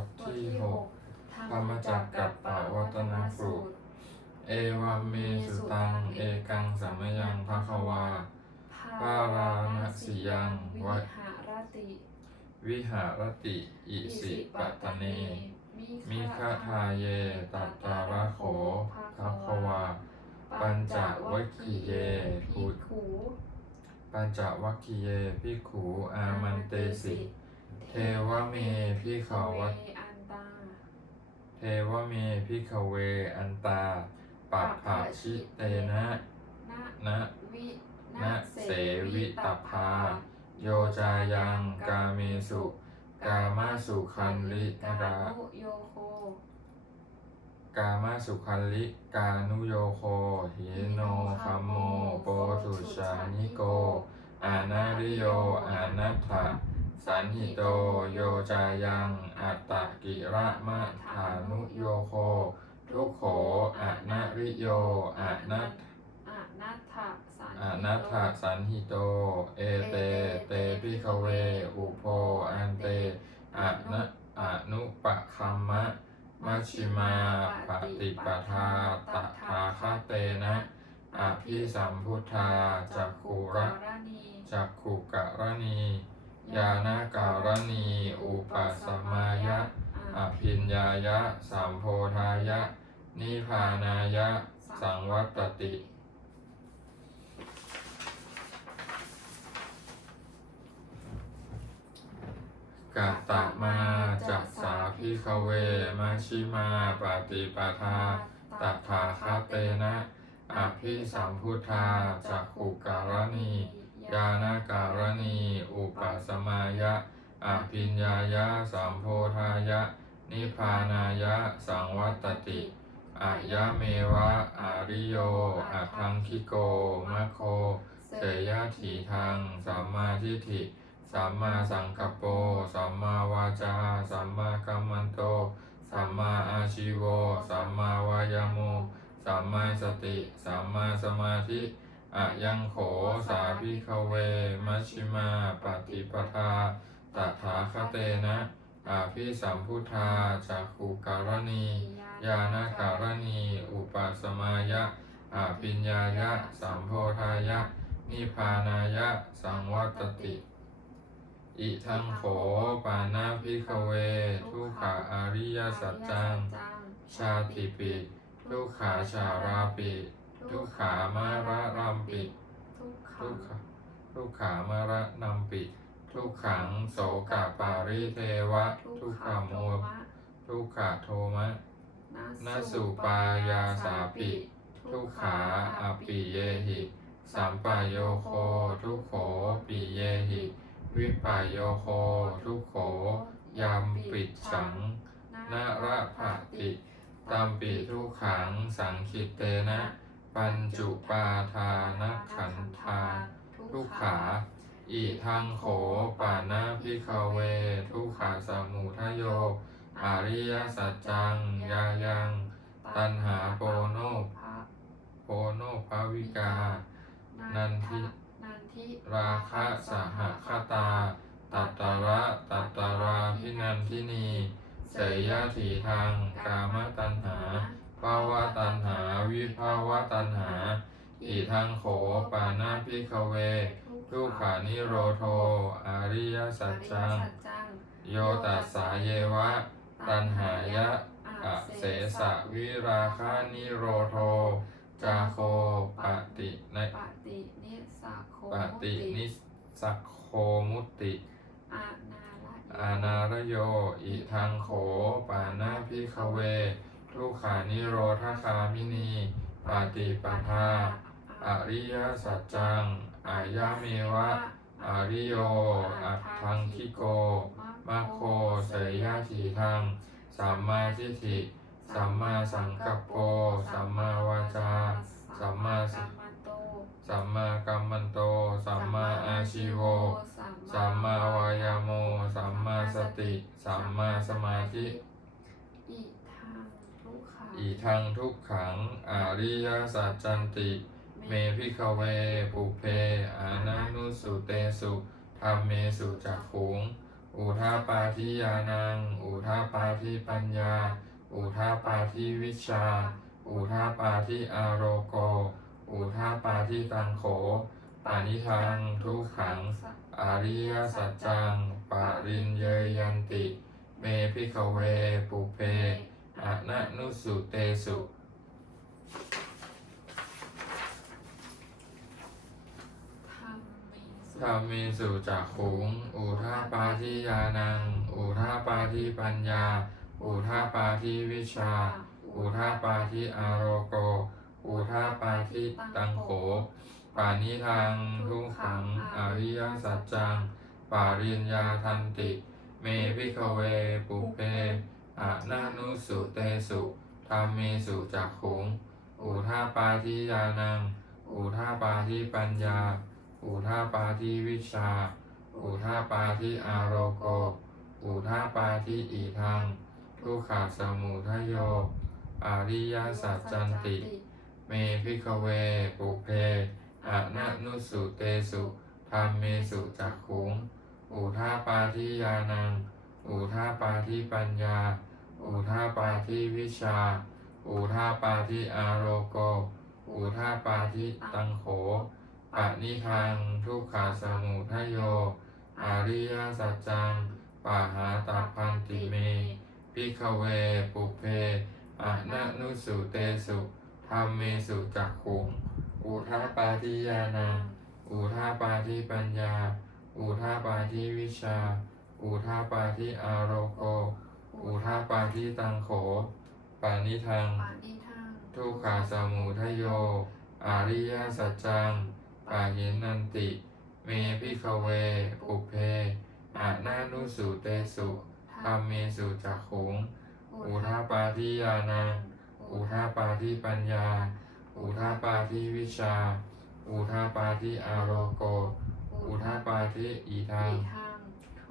ทที่หกธรรมจักรกับปวัตนสูตร เอวัมเมสุตัง เอกังสัมมยังภควาปาราณสียังวัวิดหารติ วิหารติ อิสิปตเน มิคทาเยตัตตาระโขภควา ปัญจวัคคีเยพุพุททขูปัญจวัคคีเยพิกขูอามันเตสิ เทวเมพิขวัตเวอันตา เทวเมพิขเวอันตาปัปภาชิเตนะนะวินะเสวิตพา โยจายังกาเมสุ กามาสุคันลิการานุโยโคกามาสุคันลิกานุโยโคหิโนคัมโมโปสุชานิโกอานาริโยอานัตถะ สันหิโตโยจายังอัตตกิระมะฐานุโยโค ทุกโขอะนาริโยอะนัตอะนัตถะสันอนัตถสันหิโต เอเต เตพิคเว อุโพอันเตอะนะอะนุปะคัมมะมัชชิมาปฏิปทาตถาคตเตนะอภิสัมพุทธาจักขุระจักขุกะระณี ยานการณีอุปสมายะอภิญญายะสัมโพธายะ นิพานายะ สังวัตติ กัตตมาจักสาพิคเวมาชิมาปฏิปทาตัถาคตเตนะ อภิสัมพุทธาจักขุการณี ยานการณีอุปสมายะอภิญญายะสัมโพธายะ นิพานายะสังวัตติอายะเมวะอาริโยอัตถังคิโกมะโคเสยะถีทางสัมมาทิฏฐิสัมมาสังกัปโปสัมมาวาจาสัมมากัมมันโต สัมมาอาชิโวสัมมาวายโม สัมมาสติ สัมมาสมาธิ อะยังโขสาพิคเวมัชิมาปฏิปทาตถาคเตนะอาภิสัมพุทธาจักขุการณียานาการณีอุปสมายะอาปิญญายะสัมโพธายะ นิพานายะ สังวัตติ อิทังโขปานาพิคเว ทุขาอาริยสัจจัง ชาติปิ ทุขาชาราปิ ทุกขามาระรัมปิทุกขัทุงกขทุกขามาระนัมปิทุกขังโสกะปาริเทวะ ทุกขโมทุกขโทมะนาสุปายาสาปิ ทุกขาอปิเยหิ สัมปายโยโคทุกโขปิเยหิ วิปายโยโคทุกโขยามปิดสังนาระภะติตัมปิทุกขังสังคิตเตนะ ปัญจุปาทานขันธาทุกขา อิทังโขปานาพิคเว ทุกขาสมุทโยอาริยสัจจัง ยายัง ตัณหาโปโนโพโนภาวิกานันทินันทิราคะสหคตา ตัตตาระตัตตาราพินันทินี เสยยะถีทาง กามตัณหา ภาวะตัณหาวิภาวะตัณหา อิทังโขปานาพิคเว ทุกขานิโรโทอาริยสัจจัง โยตัสสาเยวะ ตัณหายะอะเสสะวิราคะนิโรโท จาโคปฏิในปฏินิสักโคปฏินิสักโคมุตติอานาละอานาระโย อิทังโขปานาพิคเว ทุกขานิโรธคามินีปฏิปทาอริยสัจจัง อายาเมวะ อริโย อัตถังคิโกมัคโคเสยยะถีทางสัมมาทิฏฐิสัมมาสังกัปโปสัมมาวาจา สัมมาสัมมันโตสัมมากัมมันโต สัมมาอาชิโว สัมมาวายโม สัมมาสติ สัมมาสมาธิอิ อีทังทุกขังอาริยสัจจันติ เมพิคเวปุเพอานานุสุเตสุธรรมเมสุจักขุงอุอุทาปาทิยานัง อุทาปาทิปัญญา อุทาปาทิวิชา อุทาปาทิอารโก อุทาปาทิตังโขปานิทังทุกขัง อริยสัจจังปารินเยยันติ เมพิขเวปุเพ อะนะนุสุเตสุธรรมเมสุธรรมเมสุจักขุงอุทาปาทิยานัง อุทาปาทิปัญญา อุทาปาทิวิชา อุทาปาทิอารโก อุทาปาทิตังโขปานิทังทุกขัง อริยสัจจัง ปาริญญาทันติ เมพิขเวปุเพ อะนานุสุเตสุธรรมเมสุจักขุง อุทาปาทิยานัง อุทาปาทิปัญญา อุทาปาทิวิชา อุทาปาทิอารโก อุทาปาทิอีทัง ทุกขาสมุทโย อริยสัจจันติ เมพิขเวปุเพอะนะนุสุเตสุธรรมเมสุจักขุง อุทาปาทิยานัง อุทาปาทิปัญญา อุทาปาทิวิชา อุทาปาทิอารโก อุทาปาทิตังโขปะนิทังทุกขาสมุทโย อริยสัจจังปาหาตาพันติเมพิขเวปุเพอะนะนุสุเตสุธรรมเมสุจักขุงอุทาปาทิยานังอุทาปาทิปัญญา อุทาปาทิวิชา อุทาปาทิอารโก อุทาปาทิตังโข ปานิทังปานิทังทุกขาสมุทโยอริยสัจจังปาหินันติ เมพิขเวปุเพอะนานุสุเตสุธรรมเมสุจักขุง อุทาปาทิยานังอุทาปาทิปัญญา อุทาปาทิวิชา อุทาปาทิอารโก อุทาปาทิอีทังอีทัง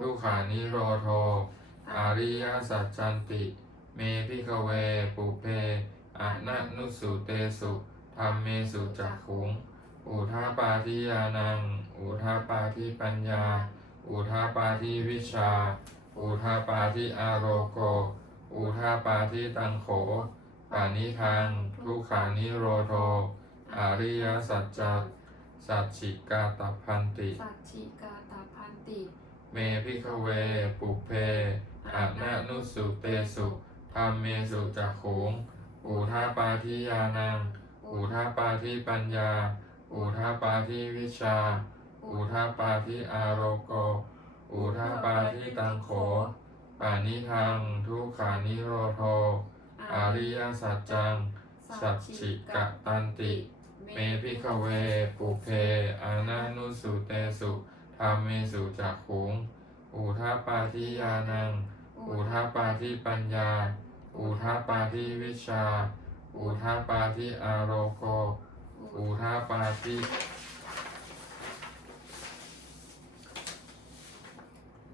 ทุกขานิโรโท อาริยสัจจันติ เมพิขเวปุเพอะนะนุสุเตสุธรรมเมสุจักขุง อุทาปาทิยานัง อุทาปาทิปัญญา อุทาปาทิวิชา อุทาปาทิอารโก อุทาปาทิตังโขปานิทังทุกขานิโรโทอาริยสัจจักสัจฉิกาตพันติ สัจฉิกาตาพันติ เมพิขเวปุเพ อะนะนุสุเตสุธรรมเมสุจักขงอุทาปาทิยานัง อุทาปาทิปัญญา อุทาปาทิวิชา อุทาปาทิอารโก อุทาปาทิตังโขปานิทังทุขานิโรโทอาริยสัจจัง สัจฉิกะตันติ เมพิขเวปุเพอานานุสุเตสุธรรมเมสุจักขุง อุทาปาทิยานัง อุทาปาทิปัญญา อุทาปาทิวิชา อุทาปาทิอารโกอุทาปาทิ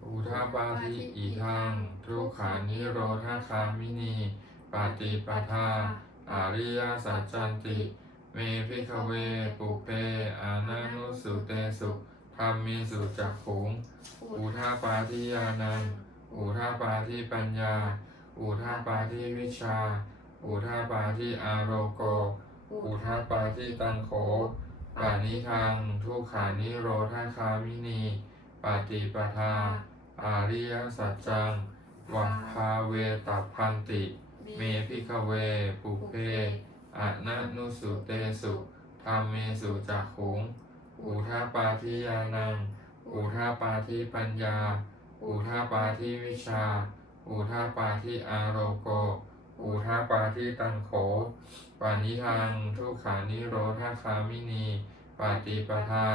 อุทาปาทิอีทังทุกขานิโรธาคามินีปาติปทาอาริยสัจจันติ เมพิขเวปุเพอานานุสุเตสุ ธรรมมีสุจักขุงอุทาปาทิยานังอุทาปาทิปัญญา อุทาปาทิวิชา อุทาปาทิอารโก อุทาปาทิตังโขปานิทังทุกขานิโรธาคามินีปาติปทา อาริยสัจจังวัพาเวตัพพันติ เมพิขเวปุเพอนะนุสุเตสุธรรมเมสุจักขุง อุทาปาทิยานัง อุทาปาทิปัญญา อุทาปาทิวิชา อุทาปาทิอารโก อุทาปาทิตังโข ปานิทังทุกขานิโรธาคามินี ปาติปทา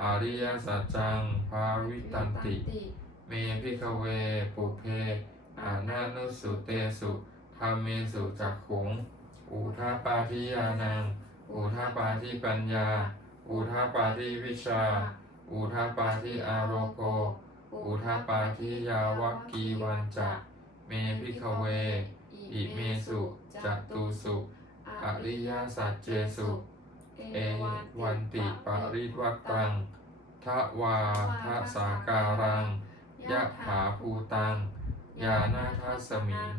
อาริยสัจจัง ภาวิตันติ เมพิขเว ปุเพ อานานุสุเตสุธรรมเมสุจักขุง อุทาปาทิยานัง อุทาปาทิปัญญา อุทาปาทิวิชา อุทาปาทิอารโก อุทาปาทิยาวกีวันจะเมพิขเว อิเมสุจัตตุสุอริยสัจเจสุ เอวันติปริวัตตังทวาทะสาการังยะถาภูตัง ยานาทัสมิง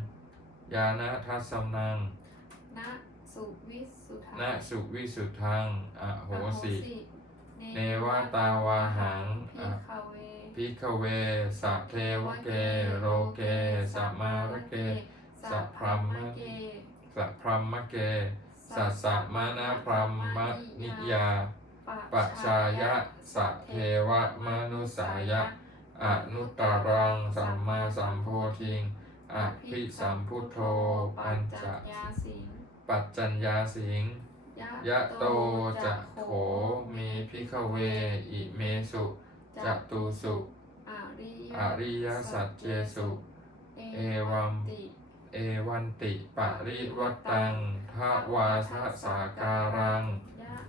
ยานาทัสสนัง นะ สุวิสุทธังนะสุวิสุทธังอโหสิ เนวตาวาหังพิอะคเวพิกเวสะเทวเกโรเกสัมมาระเกสัพพรัมมะเกสัพพรัมมะเกสัสสะมานาพรัมมนิยาปัจชายะสัเทวมนุสายะอนุตตรังสัมมาสัมโพธิงอภิสัมพุทโธปัญจยาสิง ปัจจัญญาสิงยะโตจะโขมีพิขเวอิเมสุจะตุสุอริยอริยสัจเจสุ เอวัมเอวันติปริวัตตังทวาสสาการัง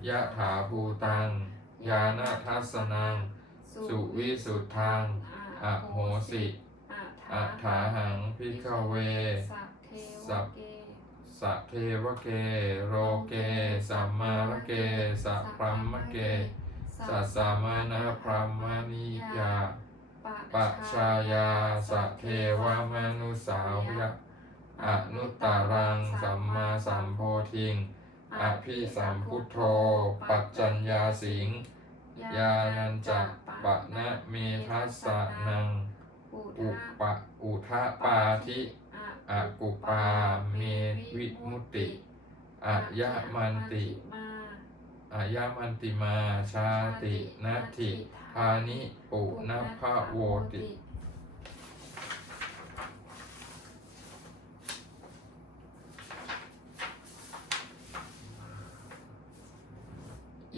ยะถาภูตัง ยานาทัสนัง สุวิสุทธังอโหสิอัฏฐาหังพิกเว สัพเสัพเทวเก โรเก สัมมารเก สัพพรัมมเก สัสามานะพรัมมณิยาปัชายาสัทเทวมนุสาวยะอนุตตรังสัมมาสัมโพธิง อภิสัมพุทโธ ปัจจัญญาสิง ยานันจะปะนะเมทัสสะนัง อุปะอุทะปาทิ อกุปาเมวิมุติอะยะมันติอะยะมันติมาชาตินัตถิพานิปุนัพพะโวติ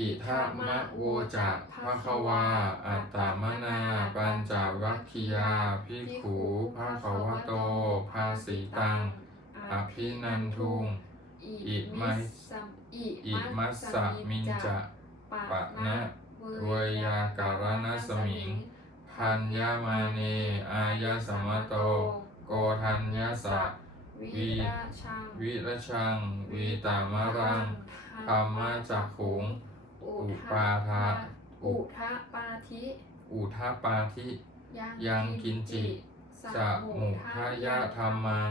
อิทามะโวจะภะคะวา อัตตามนาปัญจวัคคียาภิกขูภะคะวะโต ภาสีตัง อภินันทุง อิมัสอิมัสสะมินจะปะนะเวยาการณสมิงทัญญามาเน อายสมะโต โกทัญญาสะวิวิรชัง วีตามะรังธรรมจักขุง อุปาทะอุทะปาธิอุทาปาทิยังกินจิจะมุทายะธรรมัง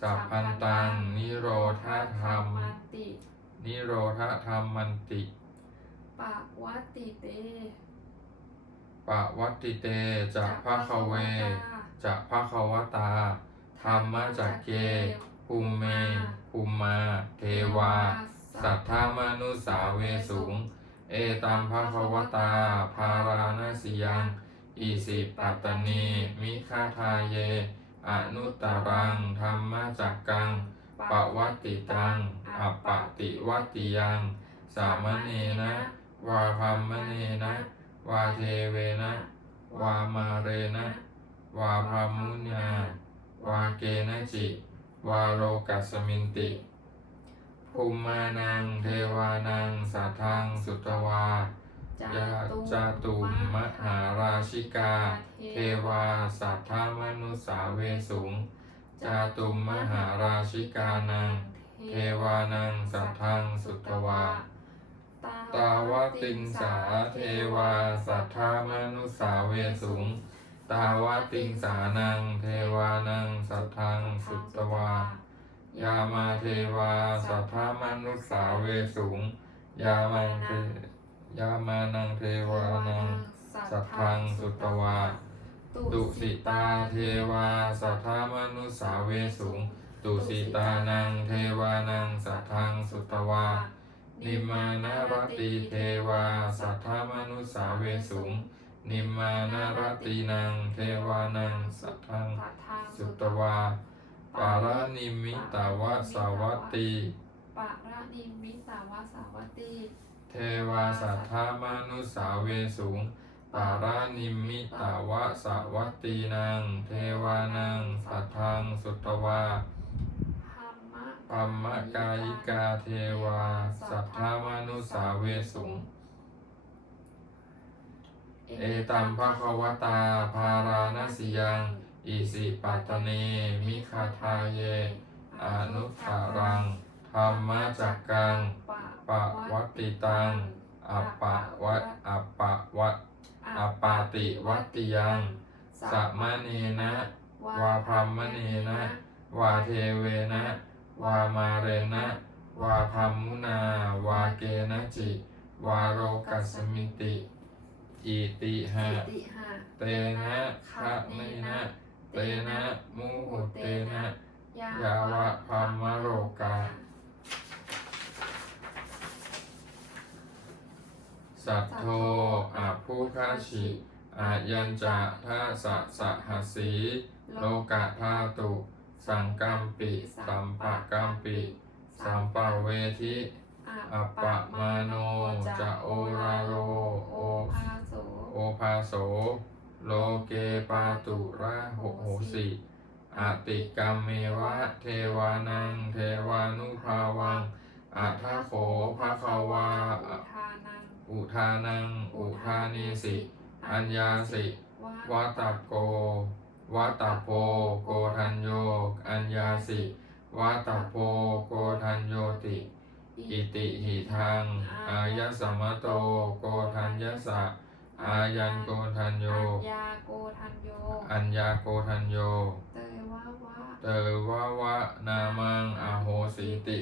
สัพพันตัง นิโรธาธรรมมันตินิโรธาธรรมมันติปะวัตติเตปะวัตติเตจะภะคะเวจะภะคะวตาธรรมจักเกภูมิเมภูมิมา เทวา สัทธามนุสาเวสูง เอตัมภะควตา ภาราณสิยัง อิสิปัตตนีมิคาทาเย อนุตตรังธรรมจักกังปวัตติตังอัปปติวัตติยัง สามเณนะ วาพัมมเนนะ วาเทเวนะ วามาเรนะ วาพามุญญาวาเกนะจิ วาโลกัสมินติ ภูมานังเทวานังสัทธังสุตวายาจาตุมมหาราชิกา เทวาสัทธามนุสาเวสุงจาตุมมหาราชิกานัง เทวานังสัทธังสุตวาตาวติงสาเทวาสัทธามนุสาเวสุง ตาวติงสานัง เทวานังสัทธังสุตวา ยามาเทวาสัทธามนุสาเวสุงยามังเทยามานังเทวานังสัทธังสุตวาตุสิตาเทวาสัทธามนุสาเวสุงตุสิตานังเทวานังสัทธังสุตวา นิมมานารติเทวาสัทธามนุสาเวสุงนิมมานารตินังเทวานังสัทธังสุตวา ปารานิมิตาวะสาวัตติ ปะระนิมิตาวาสาวัตติเทวาสัทธามนุสาเวสุงปารานิมิตาวะสาวัตตินังเทวานังสัทธังสุตวาธัมมะปัมมะกายิกาเทวา สัทธามนุสาเวสุงเอตัมภะคะวตา ภาราณสิยัง อิสิปัตตเนมิคาทาเย อนุตตรังธรรมจักกังปะวัตติตังอัปปะวัตอัปปะวัตอัปปาติวัตติยังสัมมเนนะวาพรหมเนนะวาเทเวนะวามาเรนะวาพัมมุนาวาเกนะจิวาโรกัสสมิติอิติหะอิติหะเตนะคะเนนะ เตนะมุหุเตนะยาวะพัมมโรกา สัทโธอาภูคาชิอายัญจะทัสสะสะหสี โลกะธาตุ สังกัมปิ สัมปะกัมปิ สัมปะเวทิอัปปะมาโนจะโอราโรโอภาโส โลเกปาตุระโหโหสิอติกรรมเมวะเทวานัง เทวานุภาวังอัทธโขภะคะวา อุทานัง อุทานีสิ อัญญาสิวัตโกวัตโพโกทัญโย อัญญาสิวัตโพโกทัญโยติ อิติหิทัง อายสัมมโตโกทัญญสสะ อายันโกทัญโย อัญญาโกทันโย อัญญาโกทัญโย เตยวะวะ เตวะวะนามังอโหสิติ